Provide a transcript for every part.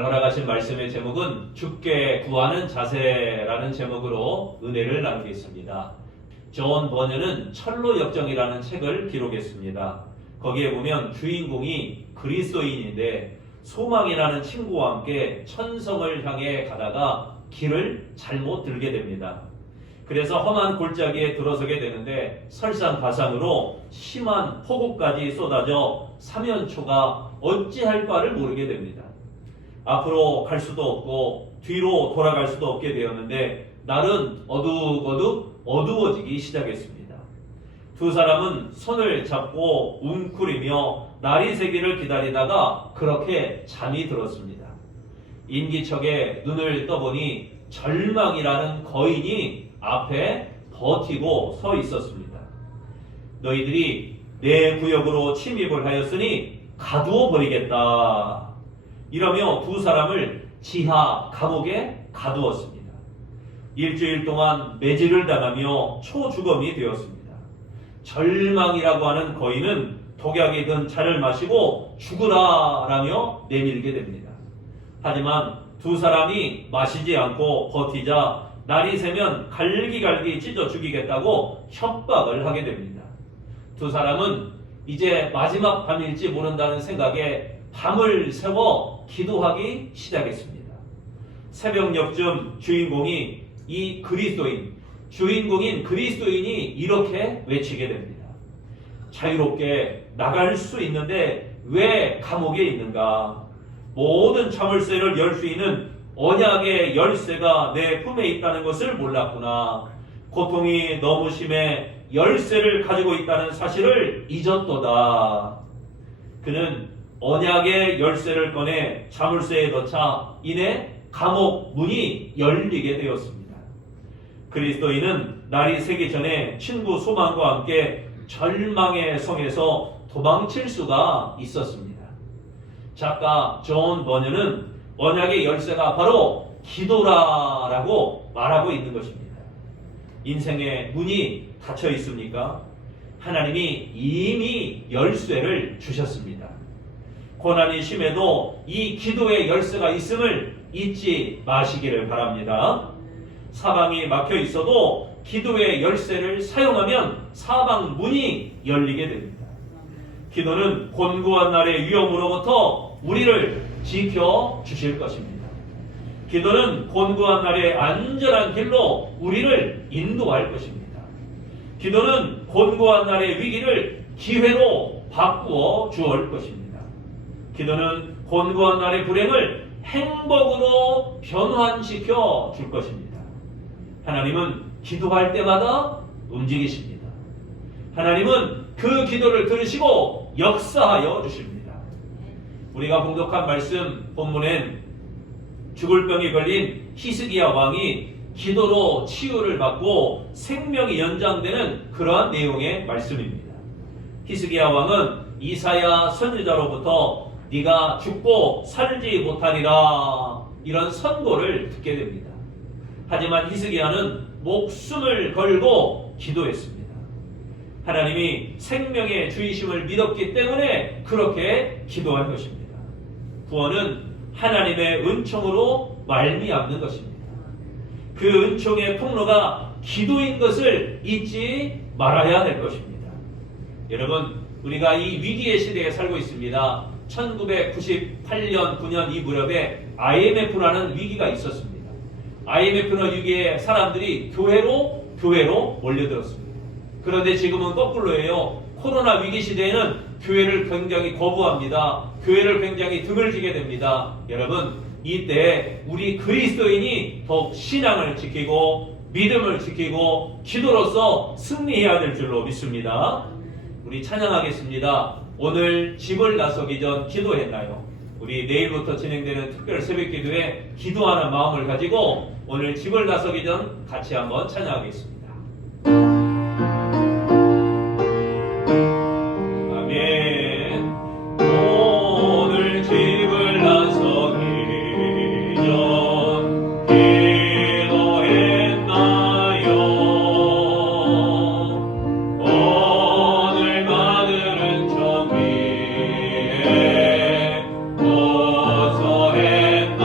오늘 허락하신 말씀의 제목은 주께 구하는 자세라는 제목으로 은혜를 나누겠습니다. 존 버녀는 철로 역정이라는 책을 기록했습니다. 거기에 보면 주인공이 그리스도인인데 소망이라는 친구와 함께 천성을 향해 가다가 길을 잘못 들게 됩니다. 그래서 험한 골짜기에 들어서게 되는데 설상가상으로 심한 폭우까지 쏟아져 사면초가 어찌할 바를 모르게 됩니다. 앞으로 갈 수도 없고 뒤로 돌아갈 수도 없게 되었는데 날은 어둑어둑 어두워지기 시작했습니다. 두 사람은 손을 잡고 웅크리며 날이 새기를 기다리다가 그렇게 잠이 들었습니다. 인기척에 눈을 떠보니 절망이라는 거인이 앞에 버티고 서 있었습니다. 너희들이 내 구역으로 침입을 하였으니 가두어 버리겠다. 이러며 두 사람을 지하 감옥에 가두었습니다. 일주일 동안 매질을 당하며 초주검이 되었습니다. 절망이라고 하는 거인은 독약이 든 차를 마시고 죽으라라며 내밀게 됩니다. 하지만 두 사람이 마시지 않고 버티자 날이 새면 갈기갈기 찢어 죽이겠다고 협박을 하게 됩니다. 두 사람은 이제 마지막 밤일지 모른다는 생각에 밤을 새워 기도하기 시작했습니다. 새벽녘쯤 주인공인 그리스도인이 이렇게 외치게 됩니다. 자유롭게 나갈 수 있는데 왜 감옥에 있는가? 모든 자물쇠를 열 수 있는 언약의 열쇠가 내 품에 있다는 것을 몰랐구나. 고통이 너무 심해 열쇠를 가지고 있다는 사실을 잊었도다. 그는 언약의 열쇠를 꺼내 자물쇠에 넣자 이내 감옥 문이 열리게 되었습니다. 그리스도인은 날이 새기 전에 친구 소망과 함께 절망의 성에서 도망칠 수가 있었습니다. 작가 존 버녀는 언약의 열쇠가 바로 기도라라고 말하고 있는 것입니다. 인생의 문이 닫혀 있습니까? 하나님이 이미 열쇠를 주셨습니다. 고난이 심해도 이 기도의 열쇠가 있음을 잊지 마시기를 바랍니다. 사방이 막혀 있어도 기도의 열쇠를 사용하면 사방 문이 열리게 됩니다. 기도는 곤고한 날의 위험으로부터 우리를 지켜 주실 것입니다. 기도는 곤고한 날의 안전한 길로 우리를 인도할 것입니다. 기도는 곤고한 날의 위기를 기회로 바꾸어 주올 것입니다. 기도는 곤고한 날의 불행을 행복으로 변환시켜 줄 것입니다. 하나님은 기도할 때마다 움직이십니다. 하나님은 그 기도를 들으시고 역사하여 주십니다. 우리가 봉독한 말씀 본문엔 죽을 병에 걸린 히스기야 왕이 기도로 치유를 받고 생명이 연장되는 그러한 내용의 말씀입니다. 히스기야 왕은 이사야 선지자로부터 네가 죽고 살지 못하리라 이런 선고를 듣게 됩니다. 하지만 히스기야는 목숨을 걸고 기도했습니다. 하나님이 생명의 주이심을 믿었기 때문에 그렇게 기도한 것입니다. 구원은 하나님의 은총으로 말미암는 것입니다. 그 은총의 통로가 기도인 것을 잊지 말아야 될 것입니다. 여러분, 우리가 이 위기의 시대에 살고 있습니다. 1998년, 9년 이 무렵에 IMF라는 위기가 있었습니다. IMF는 위기에 사람들이 교회로 몰려들었습니다. 그런데 지금은 거꾸로예요. 코로나 위기 시대에는 교회를 굉장히 거부합니다. 교회를 굉장히 등을 지게 됩니다. 여러분, 이때 우리 그리스도인이 더욱 신앙을 지키고 믿음을 지키고 기도로서 승리해야 될 줄로 믿습니다. 우리 찬양하겠습니다. 오늘 집을 나서기 전 기도했나요? 우리 내일부터 진행되는 특별 새벽 기도에 기도하는 마음을 가지고 오늘 집을 나서기 전 같이 한번 찬양하겠습니다. 아멘. 오늘 집을 나서기 전 기도했나요? 오늘 가늘은 정 위에 고소했나요?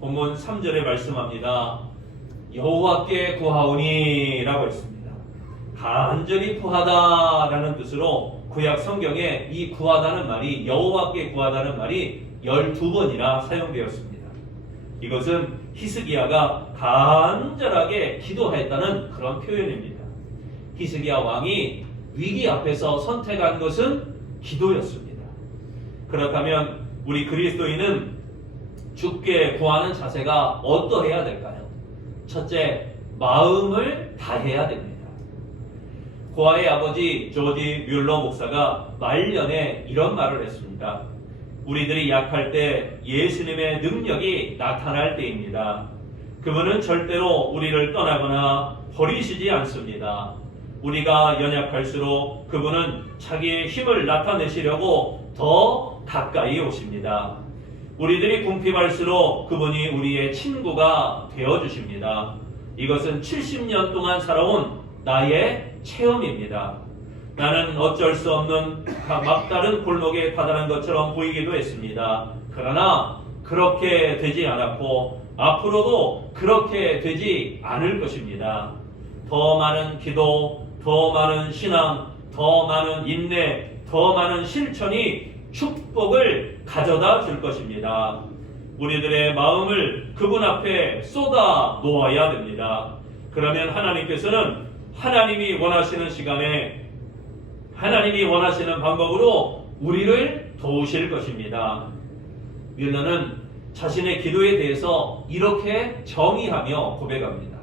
본문 3절에 말씀합니다. 여호와께 구하오니 라고 했습니다. 간절히 구하다라는 뜻으로 구약 성경에 이 구하다는 말이, 여호와께 구하다는 말이 12번이나 사용되었습니다. 이것은 히스기야가 간절하게 기도했다는 그런 표현입니다. 히스기야 왕이 위기 앞에서 선택한 것은 기도였습니다. 그렇다면 우리 그리스도인은 주께 구하는 자세가 어떠해야 될까요? 첫째, 마음을 다해야 됩니다. 고아의 아버지 조지 뮬러 목사가 말년에 이런 말을 했습니다. 우리들이 약할 때 예수님의 능력이 나타날 때입니다. 그분은 절대로 우리를 떠나거나 버리시지 않습니다. 우리가 연약할수록 그분은 자기의 힘을 나타내시려고 더 가까이 오십니다. 우리들이 궁핍할수록 그분이 우리의 친구가 되어주십니다. 이것은 70년 동안 살아온 나의 체험입니다. 나는 어쩔 수 없는 막다른 골목에 다다른 것처럼 보이기도 했습니다. 그러나 그렇게 되지 않았고 앞으로도 그렇게 되지 않을 것입니다. 더 많은 기도, 더 많은 신앙, 더 많은 인내, 더 많은 실천이 축복을 가져다 줄 것입니다. 우리들의 마음을 그분 앞에 쏟아 놓아야 됩니다. 그러면 하나님께서는 하나님이 원하시는 시간에 하나님이 원하시는 방법으로 우리를 도우실 것입니다. 뮬러는 자신의 기도에 대해서 이렇게 정의하며 고백합니다.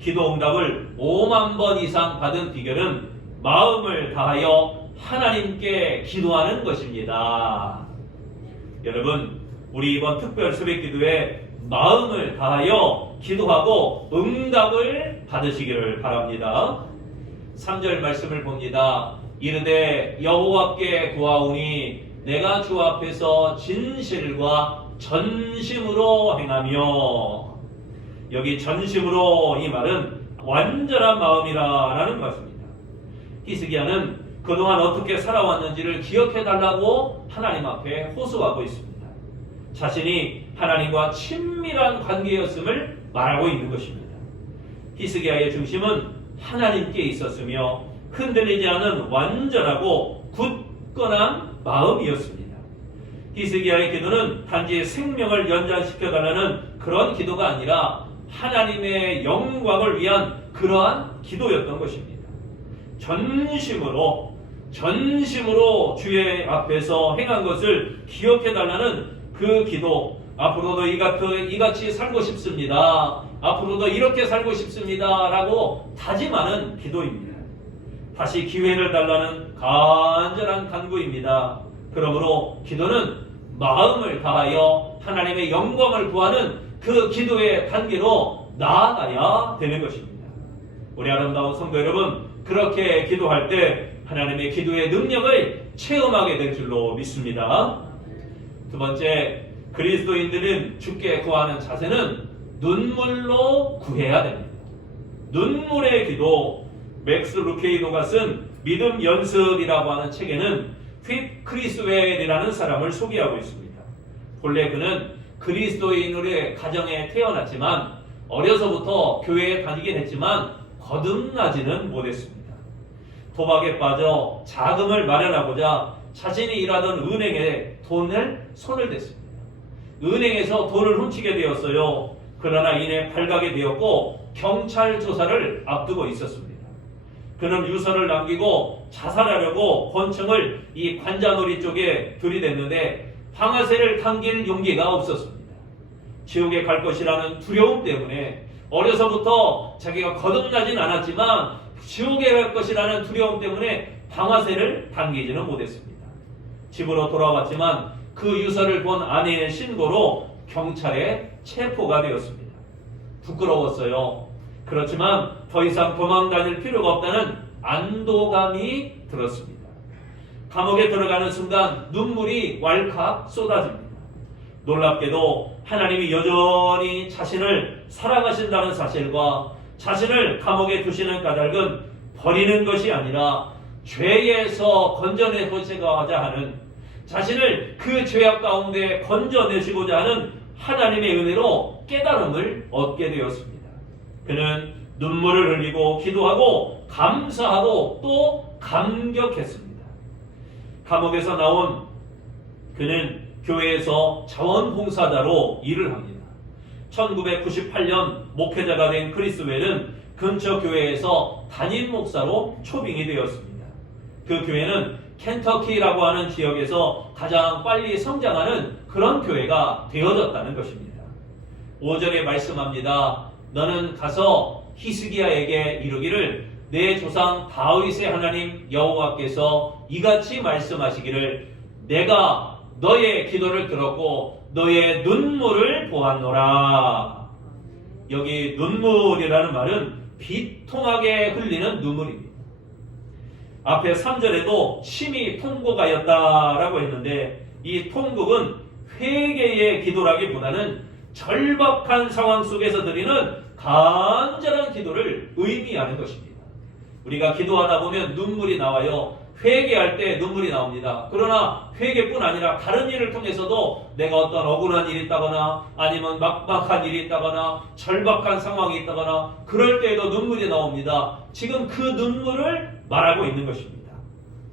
기도 응답을 5만 번 이상 받은 비결은 마음을 다하여 하나님께 기도하는 것입니다. 여러분, 우리 이번 특별 새벽기도에 마음을 다하여 기도하고 응답을 받으시기를 바랍니다. 3절 말씀을 봅니다. 이르되 여호와께 구하오니 내가 주 앞에서 진실과 전심으로 행하며, 여기 전심으로 이 말은 완전한 마음이라는 것입니다. 히스기야는 그동안 어떻게 살아왔는지를 기억해달라고 하나님 앞에 호소하고 있습니다. 자신이 하나님과 친밀한 관계였음을 말하고 있는 것입니다. 히스기야의 중심은 하나님께 있었으며 흔들리지 않은 완전하고 굳건한 마음이었습니다. 히스기야의 기도는 단지 생명을 연장시켜달라는 그런 기도가 아니라 하나님의 영광을 위한 그러한 기도였던 것입니다. 전심으로 주의 앞에서 행한 것을 기억해달라는 그 기도, 앞으로도 이같이 살고 싶습니다. 앞으로도 이렇게 살고 싶습니다. 라고 다짐하는 기도입니다. 다시 기회를 달라는 간절한 간구입니다. 그러므로 기도는 마음을 다하여 하나님의 영광을 구하는 그 기도의 단계로 나아가야 되는 것입니다. 우리 아름다운 성도 여러분, 그렇게 기도할 때 하나님의 기도의 능력을 체험하게 될 줄로 믿습니다. 두 번째, 그리스도인들은 주께 구하는 자세는 눈물로 구해야 됩니다. 눈물의 기도. 맥스 루케이도가 쓴 믿음 연습이라고 하는 책에는 휙 크리스웰이라는 사람을 소개하고 있습니다. 본래 그는 그리스도인의 가정에 태어났지만 어려서부터 교회에 다니긴 했지만 거듭나지는 못했습니다. 도박에 빠져 자금을 마련하고자 자신이 일하던 은행에 손을 댔습니다. 은행에서 돈을 훔치게 되었어요. 그러나 이내 발각이 되었고 경찰 조사를 앞두고 있었습니다. 그는 유서를 남기고 자살하려고 권총을 이 관자놀이 쪽에 들이댔는데 방아쇠를 당길 용기가 없었습니다. 지옥에 갈 것이라는 두려움 때문에 어려서부터 자기가 거듭나진 않았지만 지옥에 갈 것이라는 두려움 때문에 방아쇠를 당기지는 못했습니다. 집으로 돌아왔지만 그 유서를 본 아내의 신고로 경찰에 체포가 되었습니다. 부끄러웠어요. 그렇지만 더 이상 도망 다닐 필요가 없다는 안도감이 들었습니다. 감옥에 들어가는 순간 눈물이 왈칵 쏟아집니다. 놀랍게도 하나님이 여전히 자신을 사랑하신다는 사실과 자신을 감옥에 두시는 까닭은 버리는 것이 아니라 죄에서 건져내고자 하는, 자신을 그 죄악 가운데 건져내시고자 하는 하나님의 은혜로 깨달음을 얻게 되었습니다. 그는 눈물을 흘리고 기도하고 감사하고 또 감격했습니다. 감옥에서 나온 그는 교회에서 자원봉사자로 일을 합니다. 1998년 목회자가 된 크리스웰은 근처 교회에서 담임 목사로 초빙이 되었습니다. 그 교회는 켄터키라고 하는 지역에서 가장 빨리 성장하는 그런 교회가 되어졌다는 것입니다. 5절에 말씀합니다. 너는 가서 히스기야에게 이르기를 내 조상 다윗의 하나님 여호와께서 이같이 말씀하시기를 내가 너의 기도를 들었고 너의 눈물을 보았노라. 여기 눈물이라는 말은 비통하게 흘리는 눈물입니다. 앞에 3절에도 심히 통곡하였다라고 했는데 이 통곡은 회개의 기도라기보다는 절박한 상황 속에서 드리는 간절한 기도를 의미하는 것입니다. 우리가 기도하다 보면 눈물이 나와요. 회개할 때 눈물이 나옵니다. 그러나 회개뿐 아니라 다른 일을 통해서도 내가 어떤 억울한 일이 있다거나 아니면 막막한 일이 있다거나 절박한 상황이 있다거나 그럴 때에도 눈물이 나옵니다. 지금 그 눈물을 말하고 있는 것입니다.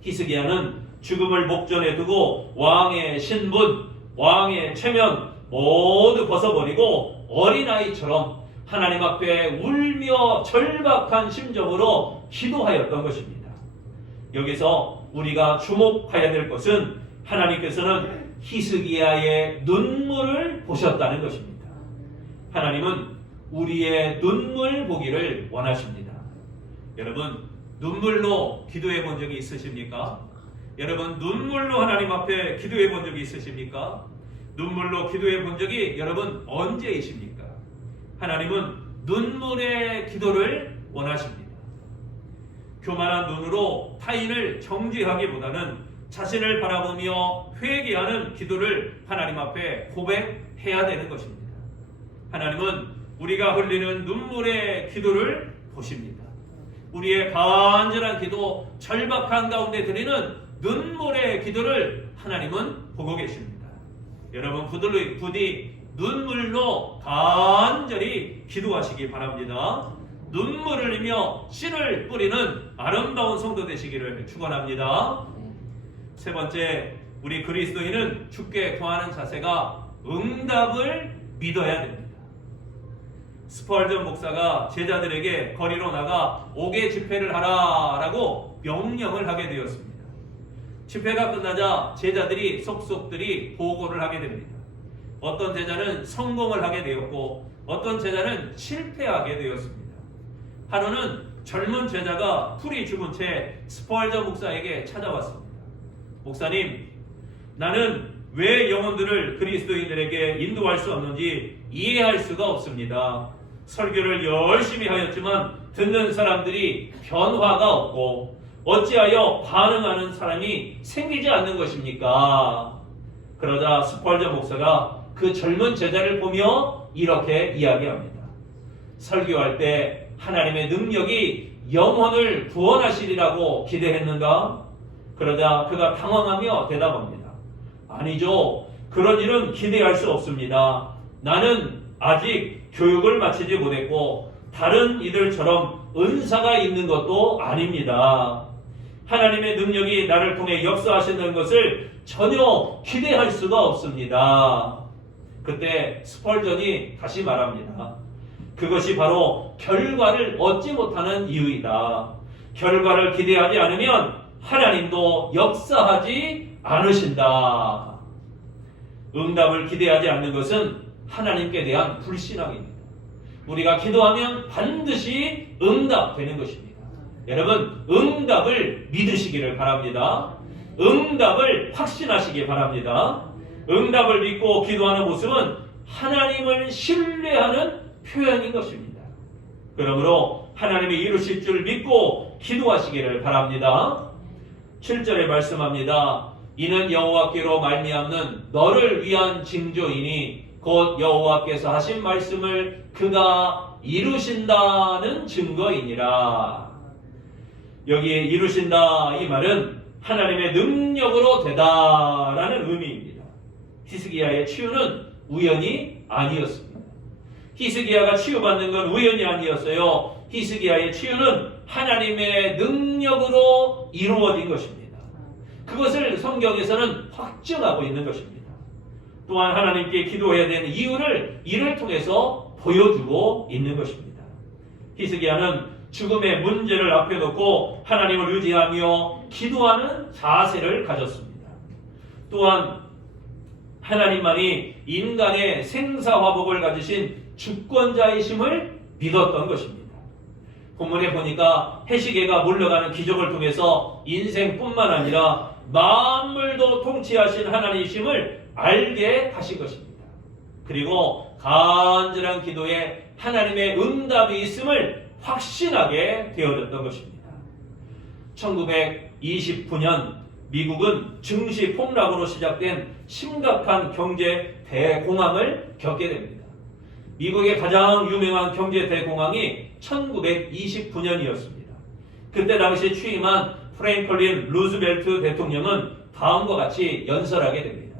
히스기야는 죽음을 목전에 두고 왕의 신분, 왕의 체면 모두 벗어버리고 어린아이처럼 하나님 앞에 울며 절박한 심정으로 기도하였던 것입니다. 여기서 우리가 주목해야 될 것은 하나님께서는 히스기야의 눈물을 보셨다는 것입니다. 하나님은 우리의 눈물 보기를 원하십니다. 여러분, 눈물로 기도해 본 적이 있으십니까? 여러분, 눈물로 하나님 앞에 기도해 본 적이 있으십니까? 눈물로 기도해 본 적이 여러분 언제이십니까? 하나님은 눈물의 기도를 원하십니다. 교만한 눈으로 타인을 정죄하기보다는 자신을 바라보며 회개하는 기도를 하나님 앞에 고백해야 되는 것입니다. 하나님은 우리가 흘리는 눈물의 기도를 보십니다. 우리의 간절한 기도, 절박한 가운데 드리는 눈물의 기도를 하나님은 보고 계십니다. 여러분 부디 눈물로 간절히 기도하시기 바랍니다. 눈물을 흘리며 씨를 뿌리는 아름다운 성도 되시기를 축원합니다. 세 번째, 우리 그리스도인은 주께 구하는 자세가 응답을 믿어야 됩니다. 스펄전 목사가 제자들에게 거리로 나가 옥외 집회를 하라라고 명령을 하게 되었습니다. 집회가 끝나자 제자들이 속속들이 보고를 하게 됩니다. 어떤 제자는 성공을 하게 되었고 어떤 제자는 실패하게 되었습니다. 하루는 젊은 제자가 풀이 죽은 채 스펄전 목사에게 찾아왔습니다. 목사님, 나는 왜 영혼들을 그리스도인들에게 인도할 수 없는지 이해할 수가 없습니다. 설교를 열심히 하였지만 듣는 사람들이 변화가 없고 어찌하여 반응하는 사람이 생기지 않는 것입니까? 그러자 스펄전 목사가 그 젊은 제자를 보며 이렇게 이야기합니다. 설교할 때 하나님의 능력이 영혼을 구원하시리라고 기대했는가? 그러자 그가 당황하며 대답합니다. 아니죠. 그런 일은 기대할 수 없습니다. 나는 아직 교육을 마치지 못했고 다른 이들처럼 은사가 있는 것도 아닙니다. 하나님의 능력이 나를 통해 역사하신다는 것을 전혀 기대할 수가 없습니다. 그때 스펄전이 다시 말합니다. 그것이 바로 결과를 얻지 못하는 이유이다. 결과를 기대하지 않으면 하나님도 역사하지 않으신다. 응답을 기대하지 않는 것은 하나님께 대한 불신앙입니다. 우리가 기도하면 반드시 응답되는 것입니다. 여러분, 응답을 믿으시기를 바랍니다. 응답을 확신하시기 바랍니다. 응답을 믿고 기도하는 모습은 하나님을 신뢰하는 표현인 것입니다. 그러므로 하나님이 이루실 줄 믿고 기도하시기를 바랍니다. 7절에 말씀합니다. 이는 여호와께로 말미암는 너를 위한 징조이니 곧 여호와께서 하신 말씀을 그가 이루신다는 증거이니라. 여기에 이루신다 이 말은 하나님의 능력으로 되다라는 의미입니다. 히스기야의 치유는 우연이 아니었습니다. 히스기야가 치유받는 건 우연이 아니었어요. 히스기야의 치유는 하나님의 능력으로 이루어진 것입니다. 그것을 성경에서는 확증하고 있는 것입니다. 또한 하나님께 기도해야 되는 이유를 이를 통해서 보여주고 있는 것입니다. 히스기야는 죽음의 문제를 앞에 놓고 하나님을 의지하며 기도하는 자세를 가졌습니다. 또한 하나님만이 인간의 생사화복을 가지신 주권자이심을 믿었던 것입니다. 본문에 보니까 해시계가 물러가는 기적을 통해서 인생뿐만 아니라 만물도 통치하신 하나님이심을 알게 하신 것입니다. 그리고 간절한 기도에 하나님의 응답이 있음을 확신하게 되어졌던 것입니다. 1929년 미국은 증시 폭락으로 시작된 심각한 경제 대공황을 겪게 됩니다. 미국의 가장 유명한 경제 대공황이 1929년이었습니다. 그때 당시 취임한 프랭클린 루즈벨트 대통령은 다음과 같이 연설하게 됩니다.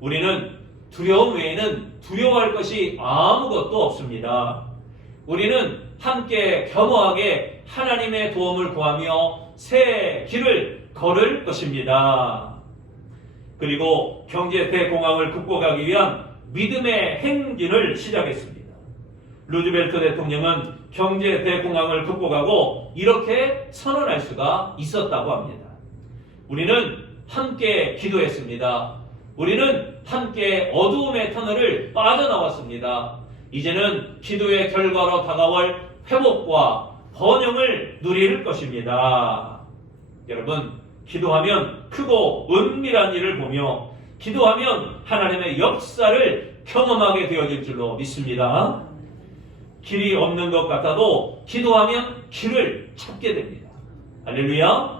우리는 두려움 외에는 두려워할 것이 아무것도 없습니다. 우리는 함께 겸허하게 하나님의 도움을 구하며 새 길을 걸을 것입니다. 그리고 경제 대공황을 극복하기 위한 믿음의 행진을 시작했습니다. 루즈벨트 대통령은 경제 대공황을 극복하고 이렇게 선언할 수가 있었다고 합니다. 우리는 함께 기도했습니다. 우리는 함께 어두움의 터널을 빠져나왔습니다. 이제는 기도의 결과로 다가올 회복과 번영을 누릴 것입니다. 여러분, 기도하면 크고 은밀한 일을 보며 기도하면 하나님의 역사를 경험하게 되어질 줄로 믿습니다. 길이 없는 것 같아도 기도하면 길을 찾게 됩니다. 할렐루야.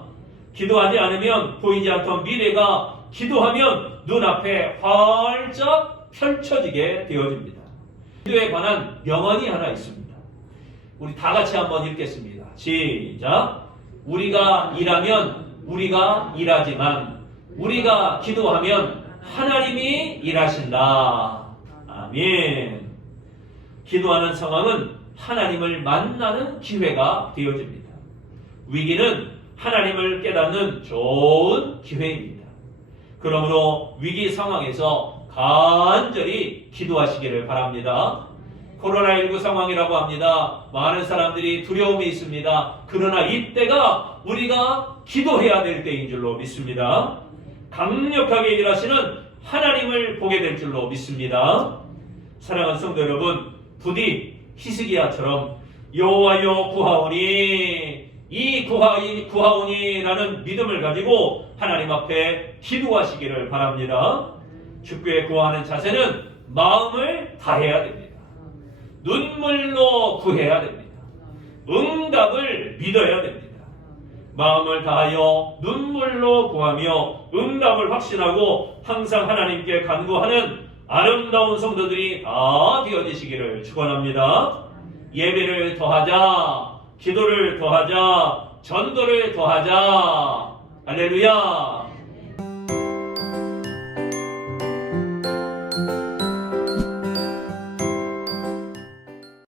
기도하지 않으면 보이지 않던 미래가 기도하면 눈앞에 활짝 펼쳐지게 되어집니다. 기도에 관한 명언이 하나 있습니다. 우리 다 같이 한번 읽겠습니다. 시작. 우리가 일하면 우리가 일하지만 우리가 기도하면 하나님이 일하신다. 아멘. 기도하는 상황은 하나님을 만나는 기회가 되어집니다. 위기는 하나님을 깨닫는 좋은 기회입니다. 그러므로 위기 상황에서 간절히 기도하시기를 바랍니다. 코로나19 상황이라고 합니다. 많은 사람들이 두려움이 있습니다. 그러나 이때가 우리가 기도해야 될 때인 줄로 믿습니다. 강력하게 일하시는 하나님을 보게 될 줄로 믿습니다. 사랑하는 성도 여러분, 부디 히스기야처럼 여호와여 구하오니 이 구하오니라는 믿음을 가지고 하나님 앞에 기도하시기를 바랍니다. 주께 구하는 자세는 마음을 다해야 됩니다. 눈물로 구해야 됩니다. 응답을 믿어야 됩니다. 마음을 다하여 눈물로 구하며 응답을 확신하고 항상 하나님께 간구하는 아름다운 성도들이 다 되어지시기를 축원합니다. 예배를 더하자, 기도를 더하자, 전도를 더하자. 할렐루야.